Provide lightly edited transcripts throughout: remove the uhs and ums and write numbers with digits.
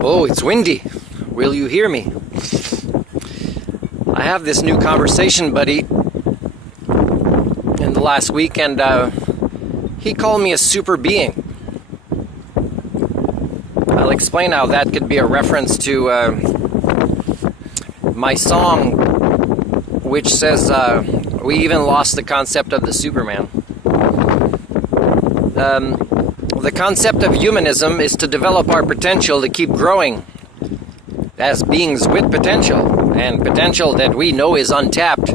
Oh, it's windy. Will you hear me? I have this new conversation buddy in the last week, and he called me a super being. I'll explain how that could be a reference to my song, which says we even lost the concept of the Superman. The concept of humanism is to develop our potential to keep growing as beings with potential, and potential that we know is untapped.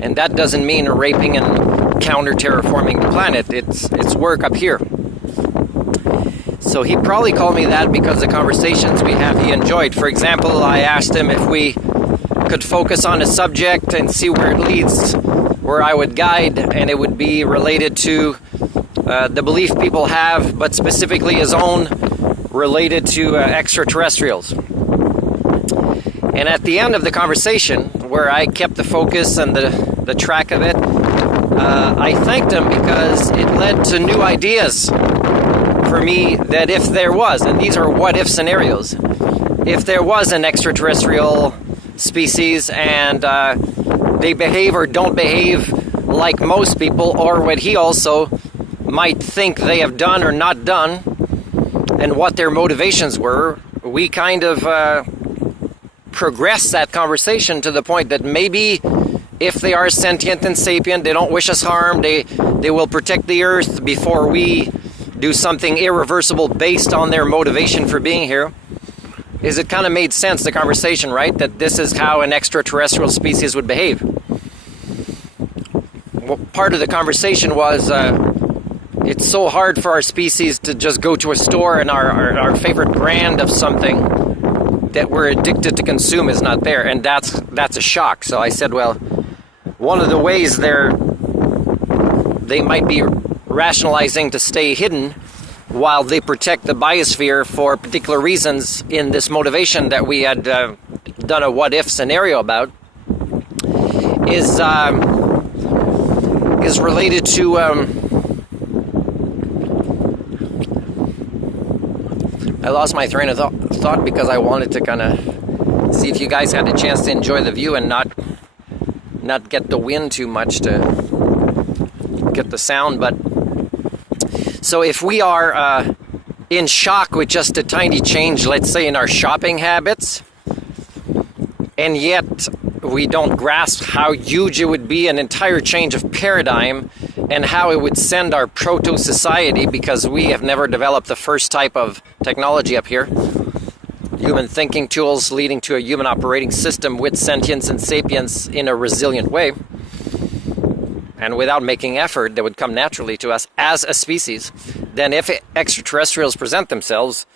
And that doesn't mean raping and counter-terraforming the planet. It's work up here. So he probably called me that because the conversations we have he enjoyed. For example, I asked him if we could focus on a subject and see where it leads, where I would guide, and it would be related to the belief people have, but specifically his own, related to extraterrestrials. And at the end of the conversation, where I kept the focus and the track of it, I thanked him because it led to new ideas for me, that if there was, and these are what-if scenarios, if there was an extraterrestrial species and they behave or don't behave like most people, or what he also might think they have done or not done, and what their motivations were, we kind of progress that conversation to the point that maybe if they are sentient and sapient, they don't wish us harm, they will protect the earth before we do something irreversible based on their motivation for being here. Is it kind of made sense, the conversation, right? That this is how an extraterrestrial species would behave. Well, part of the conversation was it's so hard for our species to just go to a store and our favorite brand of something that we're addicted to consume is not there, and that's a shock. So I said, well, one of the ways they might be rationalizing to stay hidden while they protect the biosphere for particular reasons in this motivation that we had done a what-if scenario about is related to I lost my train of thought because I wanted to kind of see if you guys had a chance to enjoy the view and not get the wind too much to get the sound. But so if we are in shock with just a tiny change, let's say in our shopping habits, and yet we don't grasp how huge it would be, an entire change of paradigm, and how it would send our proto-society, because we have never developed the first type of technology up here, human thinking tools leading to a human operating system with sentience and sapience in a resilient way, and without making effort that would come naturally to us as a species. Then if extraterrestrials present themselves,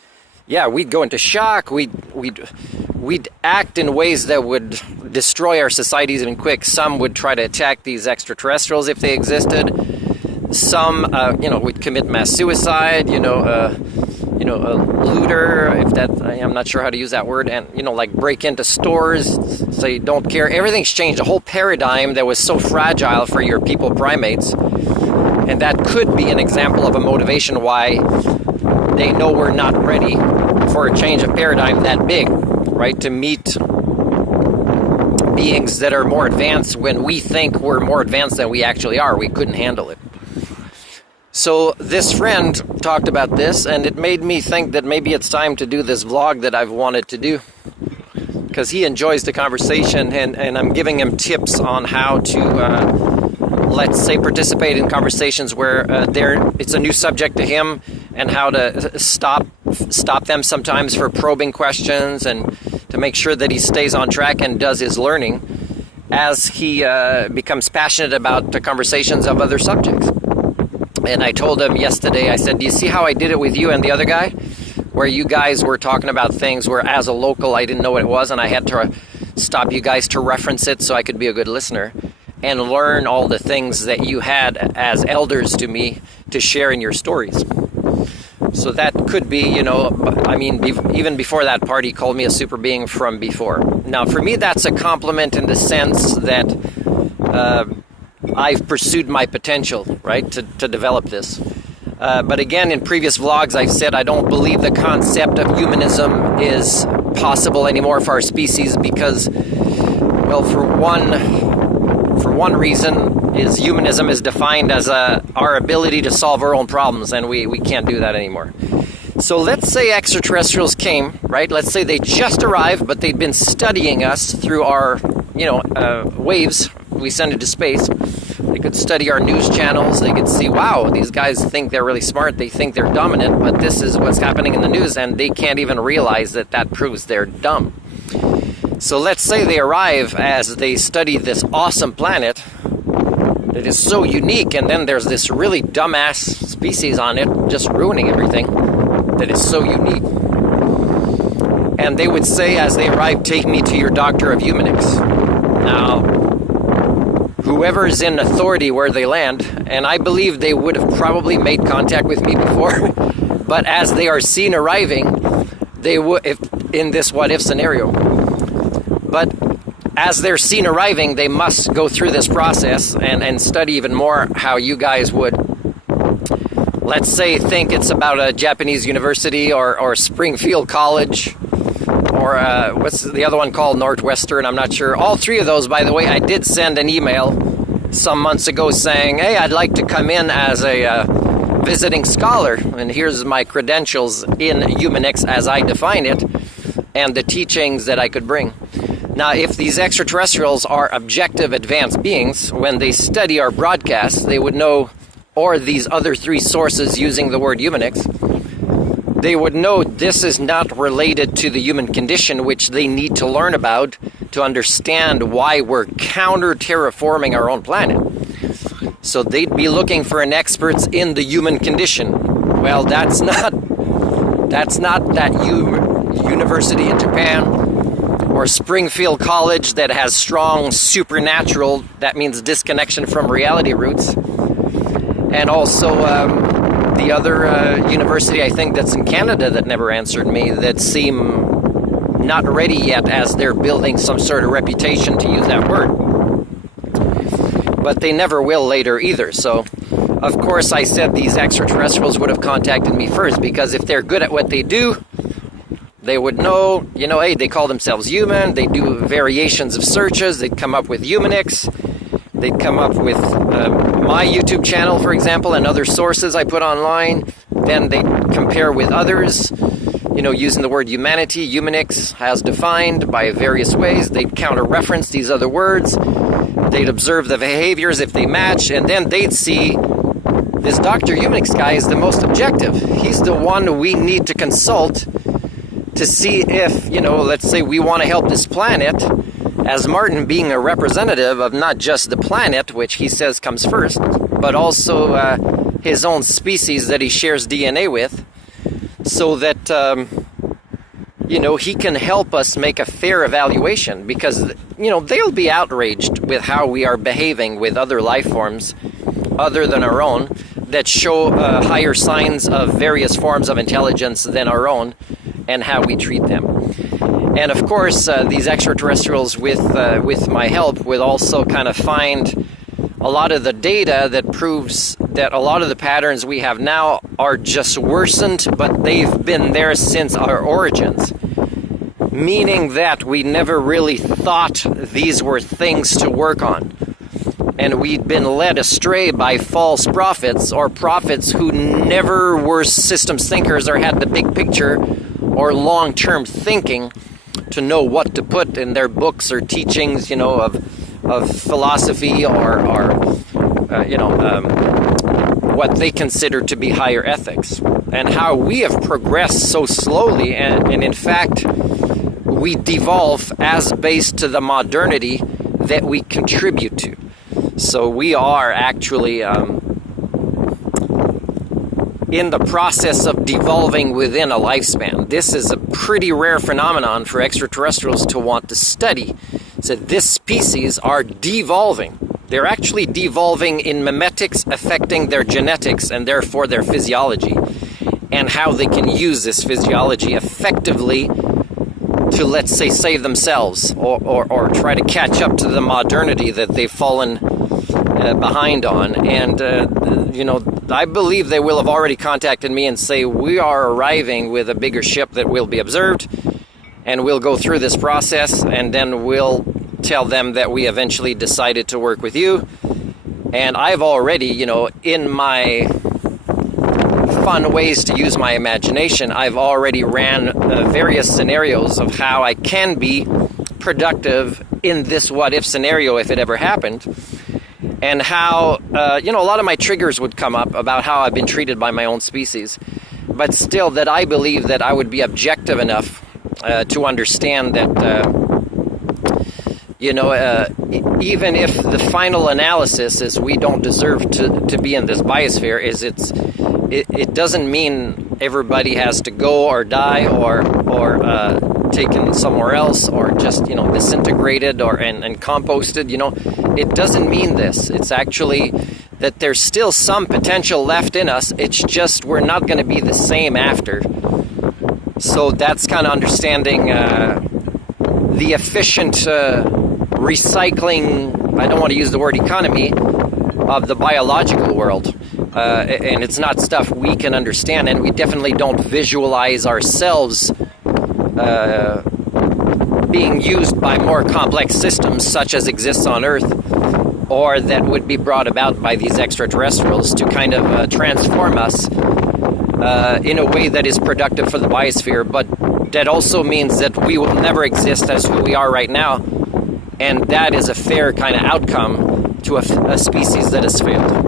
yeah, we'd go into shock, we'd act in ways that would destroy our societies even quick. Some would try to attack these extraterrestrials if they existed. Some, would commit mass suicide, a looter, if that, I'm not sure how to use that word, and, like break into stores, so you don't care. Everything's changed. A whole paradigm that was so fragile for your people primates, and that could be an example of a motivation why they know we're not ready for a change of paradigm that big, right? To meet beings that are more advanced when we think we're more advanced than we actually are. We couldn't handle it. So this friend talked about this, and it made me think that maybe it's time to do this vlog that I've wanted to do, because he enjoys the conversation, and I'm giving him tips on how to, let's say, participate in conversations where it's a new subject to him, and how to stop them sometimes for probing questions, and to make sure that he stays on track and does his learning as he becomes passionate about the conversations of other subjects. And I told him yesterday, I said, do you see how I did it with you and the other guy? Where you guys were talking about things where as a local I didn't know what it was, and I had to stop you guys to reference it so I could be a good listener and learn all the things that you had as elders to me to share in your stories. So that could be, even before that part, he called me a super being from before. Now, for me, that's a compliment in the sense that I've pursued my potential, right, to develop this. But again, in previous vlogs, I've said I don't believe the concept of humanism is possible anymore for our species because, well, for one reason, is humanism is defined as our ability to solve our own problems, and we can't do that anymore. So let's say extraterrestrials came, right? Let's say they just arrived, but they'd been studying us through our, waves we send into space. They could study our news channels. They could see, wow, these guys think they're really smart. They think they're dominant, but this is what's happening in the news, and they can't even realize that proves they're dumb. So let's say they arrive as they study this awesome planet that is so unique, and then there's this really dumbass species on it just ruining everything that is so unique. And they would say as they arrive, take me to your doctor of Humanics. Now, whoever is in authority where they land, and I believe they would have probably made contact with me before, but as they are seen arriving, they would, in this what-if scenario, but as they're seen arriving, they must go through this process and study even more how you guys would, let's say, think it's about a Japanese university or Springfield College, or what's the other one called, Northwestern, I'm not sure. All three of those, by the way, I did send an email some months ago saying, hey, I'd like to come in as a visiting scholar, and here's my credentials in Humanics as I define it, and the teachings that I could bring. Now, if these extraterrestrials are objective advanced beings, when they study our broadcasts, they would know, or these other three sources using the word Humanics, they would know this is not related to the human condition, which they need to learn about to understand why we're counter-terraforming our own planet. So they'd be looking for an expert in the human condition. Well, that's not that university in Japan or Springfield College that has strong supernatural, that means disconnection from reality roots. And also the other university, I think, that's in Canada that never answered me, that seem not ready yet as they're building some sort of reputation to use that word. But they never will later either. So, of course, I said these extraterrestrials would have contacted me first, because if they're good at what they do, they would know, hey, they call themselves human, they do variations of searches, they'd come up with Humanics, they'd come up with my YouTube channel, for example, and other sources I put online, then they'd compare with others, using the word humanity, Humanics, as defined by various ways, they'd counter-reference these other words, they'd observe the behaviors if they match, and then they'd see this Dr. Humanics guy is the most objective. He's the one we need to consult to see if, let's say we want to help this planet, as Martin being a representative of not just the planet, which he says comes first, but also his own species that he shares DNA with, so that, he can help us make a fair evaluation, because, they'll be outraged with how we are behaving with other life forms other than our own that show higher signs of various forms of intelligence than our own, and how we treat them. And of course, these extraterrestrials, with my help, will also kind of find a lot of the data that proves that a lot of the patterns we have now are just worsened, but they've been there since our origins. Meaning that we never really thought these were things to work on. And we'd been led astray by false prophets, or prophets who never were systems thinkers or had the big picture or long-term thinking to know what to put in their books or teachings, of philosophy or what they consider to be higher ethics, and how we have progressed so slowly, and in fact, we devolve as based to the modernity that we contribute to. So we are actually in the process of devolving within a lifespan. This is a pretty rare phenomenon for extraterrestrials to want to study. So this species are devolving. They're actually devolving in mimetics affecting their genetics and therefore their physiology, and how they can use this physiology effectively to, let's say, save themselves or try to catch up to the modernity that they've fallen behind on. And, I believe they will have already contacted me and say, we are arriving with a bigger ship that will be observed, and we'll go through this process, and then we'll tell them that we eventually decided to work with you. And I've already, you know, in my fun ways to use my imagination, I've already ran various scenarios of how I can be productive in this what-if scenario if it ever happened, and how, you know, a lot of my triggers would come up about how I've been treated by my own species, but still that I believe that I would be objective enough to understand that, you know, even if the final analysis is we don't deserve to be in this biosphere, it doesn't mean everybody has to go or die or taken somewhere else or just, you know, disintegrated or and composted. You know, it doesn't mean this. It's actually that there's still some potential left in us. It's just we're not going to be the same after. So that's kind of understanding the efficient recycling, I don't want to use the word economy, of the biological world. And it's not stuff we can understand, and we definitely don't visualize ourselves being used by more complex systems such as exists on Earth, or that would be brought about by these extraterrestrials to kind of transform us in a way that is productive for the biosphere, but that also means that we will never exist as who we are right now, and that is a fair kind of outcome to a species that has failed.